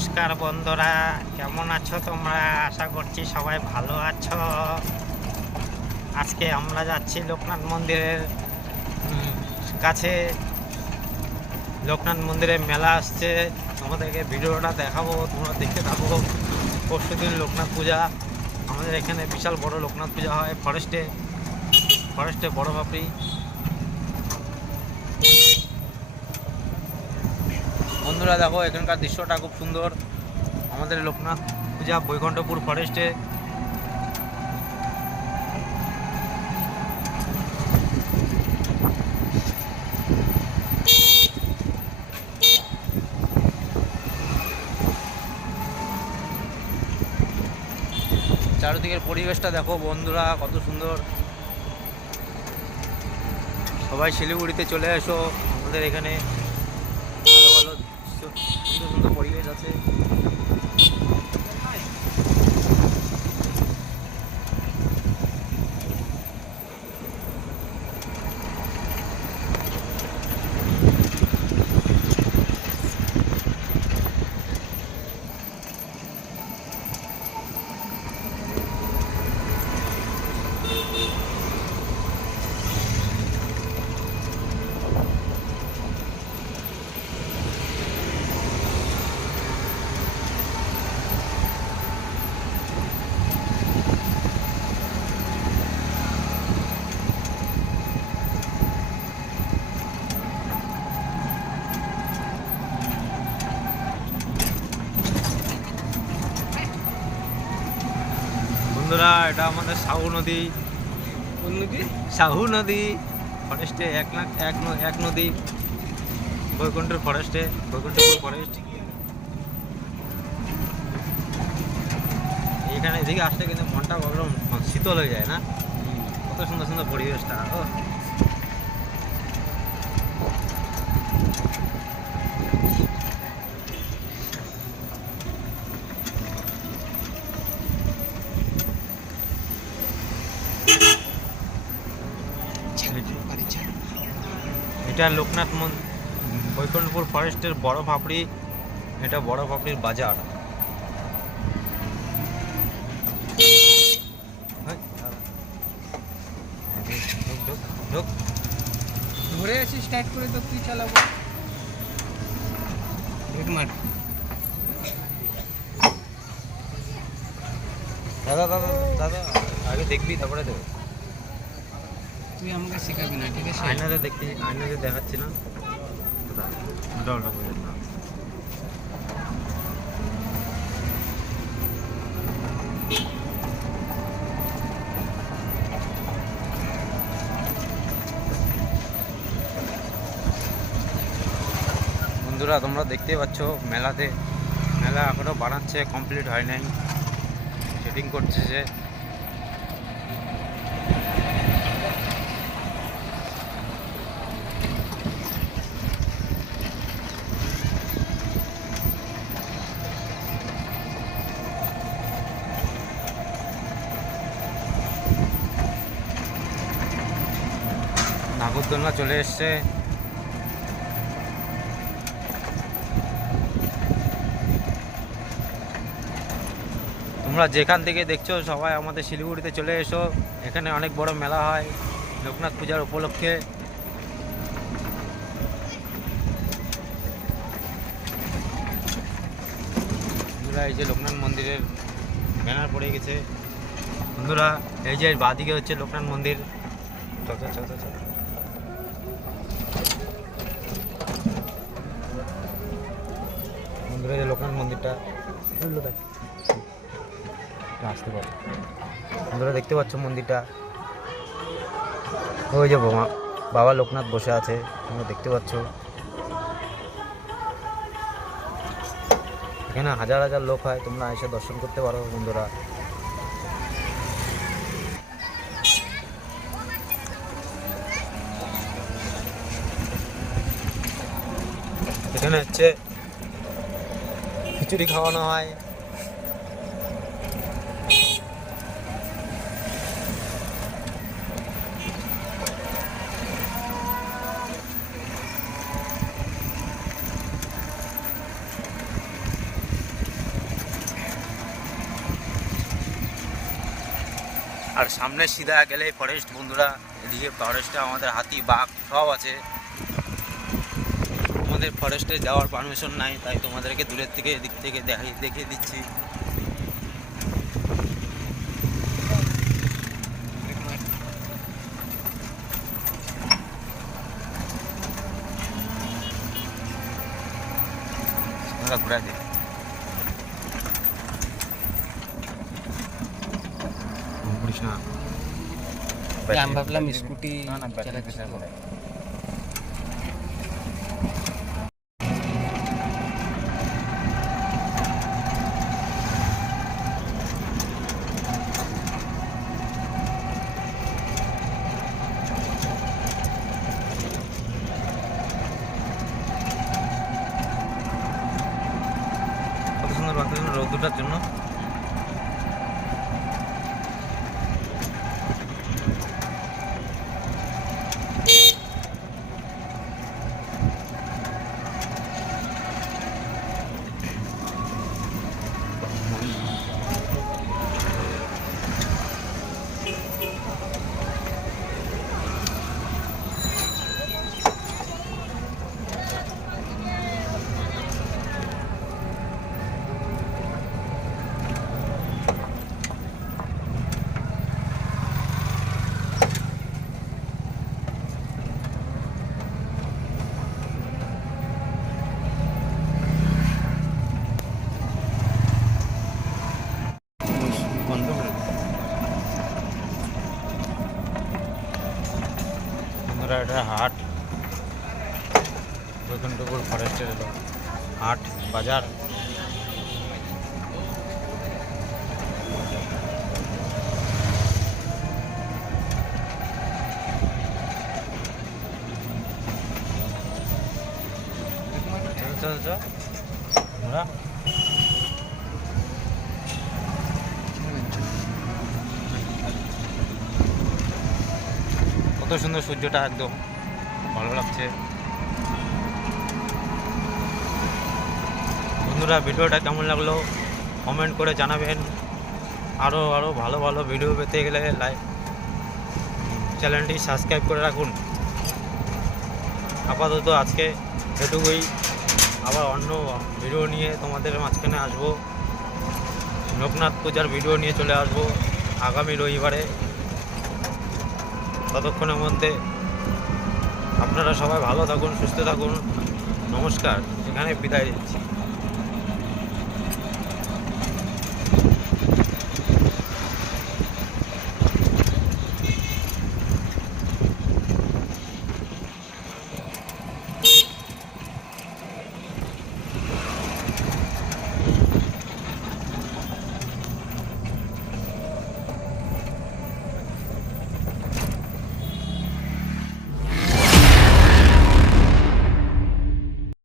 নমস্কার বন্ধুরা, কেমন আছো তোমরা? আশা করছি সবাই ভালো আছো। আজকে আমরা যাচ্ছি লোকনাথ মন্দিরের কাছে। লোকনাথ মন্দিরে মেলা আসছে। তোমাদেরকে ভিডিওটা দেখাবো, তোমরা দেখতে থাকো। পরশু দিন লোকনাথ পূজা। আমাদের এখানে বিশাল বড় লোকনাথ পূজা হয় ফরেস্টে ফরেস্টে বড় পাপড়ি বন্ধুরা দেখো, এখানকার দৃশ্যটা খুব সুন্দর। আমাদের লোকনাথ পূজা বৈকুণ্ঠপুর ফরেস্টে চারিদিকের পরিবেশটা দেখো বন্ধুরা, কত সুন্দর। সবাই শিলিগুড়িতে চলে এসো আমাদের এখানে। সুন্দর সুন্দর পরিবেশ আছে। বন্ধুরা এটা আমাদের সাহু নদী। কোন নদী? সাহু নদী ফরেস্টে এক লাখ এক এক নদী বৈকুণ্ঠের ফরেস্টে বৈকুণ্ঠপুর ফরেস্ট এখানে এদিকে আসলে কিন্তু মনটা একদম শীতল হয়ে যায় না? কত সুন্দর সুন্দর পরিবেশটা ও। এটা লোকনাথ মন বৈকুণ্ঠপুর ফরেস্টের বড় পাপড়ি এটা বড় পাপড়ির বাজার। ঘুরে আসি স্টার্ট করে তো তুই চালাবো? দাদা দাদা দাদা আগে দেখবি তারপরে দেবো। তুই আমাকে শেখাবি না, ঠিক আছে? আয়নাতে দেখতে আয়নাতে দেখাচ্ছি না। বন্ধুরা, তোমরা দেখতে পাচ্ছ, মেলাতে, মেলা এখনও বানাচ্ছে কমপ্লিট হয় নাই। সেটিং করছে যে নাগরদোলনা চলে এসছে। তোমরা যেখান থেকে দেখছ সবাই আমাদের শিলিগুড়িতে চলে এসো। এখানে অনেক বড় মেলা হয় লোকনাথ পূজার উপলক্ষে। এই যে লোকনাথ মন্দিরের ব্যানার পড়ে গেছে। বন্ধুরা এই যে বাদিকে হচ্ছে লোকনাথ মন্দির। চল চল চল, চল। যে লোকনাথ মন্দিরটা। আসতে পারো বন্ধুরা, দেখতে পাচ্ছ মন্দিরটা ওই যে বোমা বাবা লোকনাথ বসে আছে, তোমরা দেখতে পাচ্ছ এখানে হাজার হাজার লোক হয়, তোমরা এসে দর্শন করতে পারো বন্ধুরা এখানে হচ্ছে খিচুড়ি খাওয়ানো হয়। আর সামনে সিধা গেলে ফরেস্ট বন্ধুরা, এদিকে ফরেস্টে আমাদের হাতি, বাঘ সব আছে। আমাদের ফরেস্টে যাওয়ার পারমিশন নাই তাই তোমাদেরকে দূরের থেকে এদিক থেকে দেখাই দেখিয়ে দিচ্ছি। আমরা ঘুরে দিই করিস না। আমি ভাবলাম স্কুটি না না ব্যাটারি চালাচ্ছিস পিছনে তো। করে কত সুন্দর না জন্য। বন্ধুরা এটা হাট। বৈকুণ্ঠপুর ফরেস্টের এলো। হাট বাজার। চল চল চল কত সুন্দর সূর্যটা একদম। ভালো লাগছে। বন্ধুরা, ভিডিওটা কেমন লাগল? কমেন্ট করে জানাবেন। আরও আরও ভালো ভালো ভিডিও পেতে গেলে লাইক চ্যানেলটি সাবস্ক্রাইব করে রাখুন। আপাতত আজকে এটুকুই। আবার অন্য ভিডিও নিয়ে তোমাদের মাঝখানে আসব। লোকনাথ পূজার ভিডিও নিয়ে চলে আসব। আগামী রবিবারে। ততক্ষণের মধ্যে আপনারা সবাই ভালো থাকুন সুস্থ থাকুন। নমস্কার এখানে বিদায় দিচ্ছি